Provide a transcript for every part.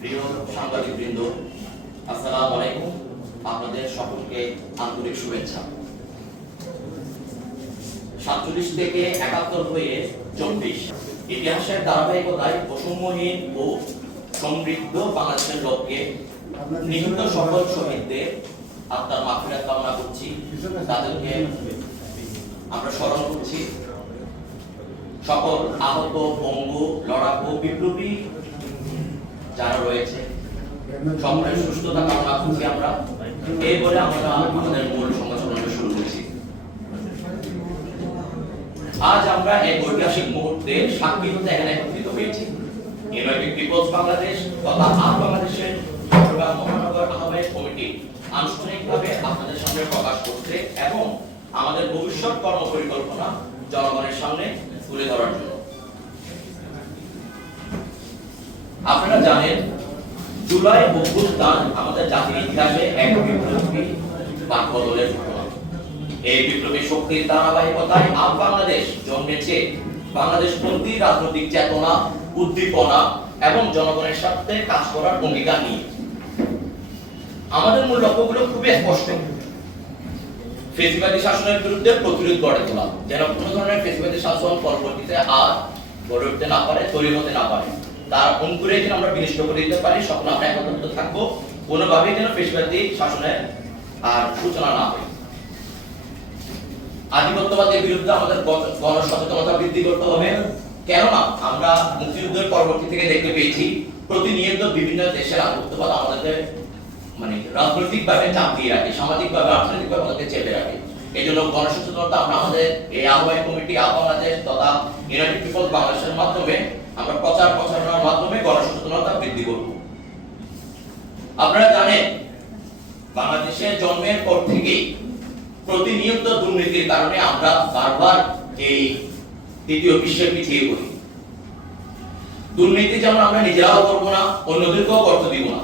প্রিয় সাংবাদিকবৃন্দ, আসসালামু আলাইকুম। আপনাদের সকলকে আন্তরিক শুভেচ্ছা। 47 থেকে 71 হয়ে 24 ইতিহাসের ধারাবাহিকতায় বৈষম্যহীন ও সমৃদ্ধ বাংলাদেশের লক্ষ্যে নিহত সকল শহীদদের আত্মার মাগফিরাত কামনা করছি। তাদেরকে আমরা স্মরণ করছি। সকল আহত, পঙ্গু, লড়াকু, বিপ্লবী যারা রয়েছে সকলের সুস্থতা কামনা করছি আমরা। এই বলে আমরা আমাদের মূল সংগঠন শুরু করছি। আজ আমরা এক ঐতিহাসিক মুহূর্তে সাক্ষী হতে এখানে একত্রিত হয়েছি। ইউনাইটেড পিপলস বাংলাদেশ তথা আপ বাংলাদেশের চট্টগ্রাম মহানগর আহ্বায়ক কমিটি আনুষ্ঠানিকভাবে আপনাদের সামনে প্রকাশ করতে এবং আমাদের ভবিষ্যৎ কর্মপরিকল্পনা জনগণের সামনে তুলে ধরার জন্য। আপনারা জানেন, জুলাই অভ্যুত্থান আমাদের জাতির ইতিহাসে এক বিপ্লবী বাক বদলের ঘটনা। এই বিপ্লবী শক্তির ধারাবাহিকতায় আপ বাংলাদেশ জন্মেছে বাংলাদেশপন্থী রাজনৈতিক চেতনা, উদ্দীপনা এবং জনগণের সাথে কাজ করার অঙ্গীকার নিয়ে। আমাদের মূল লক্ষ্যগুলো খুবই স্পষ্ট। ফেসিবাদী শাসনের বিরুদ্ধে প্রতিরোধ গড়ে তোলা, যেন কোনো ধরনের ফেসিবাদী শাসন পরবর্তীতে আর গড়ে উঠতে না পারে, তৈরি হতে না পারে। তার অঙ্কুরে যেন আমরা বিনষ্ট করে দিতে পারি, সকলে আমরা একত্রিত থাকবো, কোনোভাবেই যেন ফেসিবাদী শাসনের আর সূচনা না হয়। আধিপত্যবাদের বিরুদ্ধে আমাদের গণসচেতনতা বৃদ্ধি করতে হবে। কেননা আমরা মুক্তিযুদ্ধের পরবর্তী থেকে দেখতে পেয়েছি প্রতিনিয়ত বিভিন্ন দেশের আধিপত্যবাদ আমাদেরকে রাজনৈতিকভাবে চাপ দিয়ে রাখে, সামাজিকভাবে, অর্থনৈতিকভাবে আমাদেরকে চেপে রাখে। এই জন্য গণসচেতনতা আমরা আমাদের এই আহ্বায়ক কমিটি আপ বাংলাদেশ তথা ইউনাইটেড পিপলস বাংলাদেশের মাধ্যমে আমরা প্রচারণার মাধ্যমে গণসচেতনতা বৃদ্ধি করব। আপনারা জানেন, বাংলাদেশের জন্মের পর থেকেই প্রতিনিয়ত দুর্নীতির কারণে আমরা বারবার এই দ্বিতীয় বিশ্বে পিছিয়ে পড়ি। দুর্নীতি যেমন আমরা নিজেরাও করবো না, অন্যদেরকেও করতে দিব না।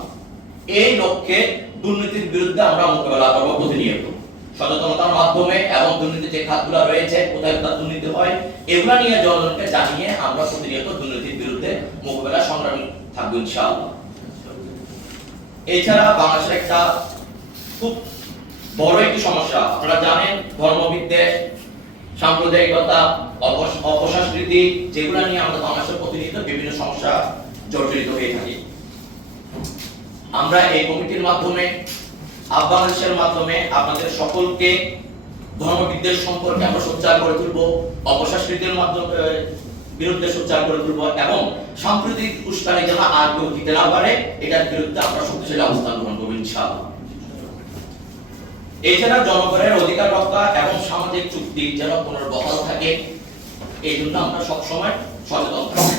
এই লক্ষ্যে দুর্নীতির বিরুদ্ধে আমরা মোকাবেলা করবো প্রতিনিয়ত সচেতনতার মাধ্যমে এবং দুর্নীতির যে খাতগুলো রয়েছে, কোথায় কোথায় দুর্নীতি হয়, এগুলা নিয়ে জনগণকে জানিয়ে আমরা প্রতিনিয়ত দুর্নীতির বিরুদ্ধে মোকাবেলা সংগ্রামী থাকবো ইনশাআল্লাহ। এছাড়া বাংলাদেশের একটা খুব বড় একটি সমস্যা আপনারা জানেন, ধর্মবিদ্বেষ, সাম্প্রদায়িকতা, অপসংস্কৃতি, যেগুলো নিয়ে আমাদের বাংলাদেশের প্রতিনিয়ত বিভিন্ন সমস্যা জর্জরিত হয়ে থাকে। আমরা এই কমিটির মাধ্যমে, আপ বাংলাদেশের মাধ্যমে আপনাদের সকলকে ধর্মবিদ্বেষ সম্পর্কে আমরা সোচ্চার করে তুলব, অপসংস্কৃতির মাধ্যমে বিরুদ্ধে সোচ্চার করে তুলব এবং সাম্প্রতিক উস্কানি যেন আর কেউ দিতে না পারে, এটার বিরুদ্ধে আমরা শক্তিশালী অবস্থান গ্রহণ করব ইনশাআল্লাহ। এছাড়া জনগণের অধিকার রক্ষা এবং সামাজিক চুক্তি যেন পুনর্বহাল থাকে, এই জন্য আমরা সবসময় সচেতন থাকব।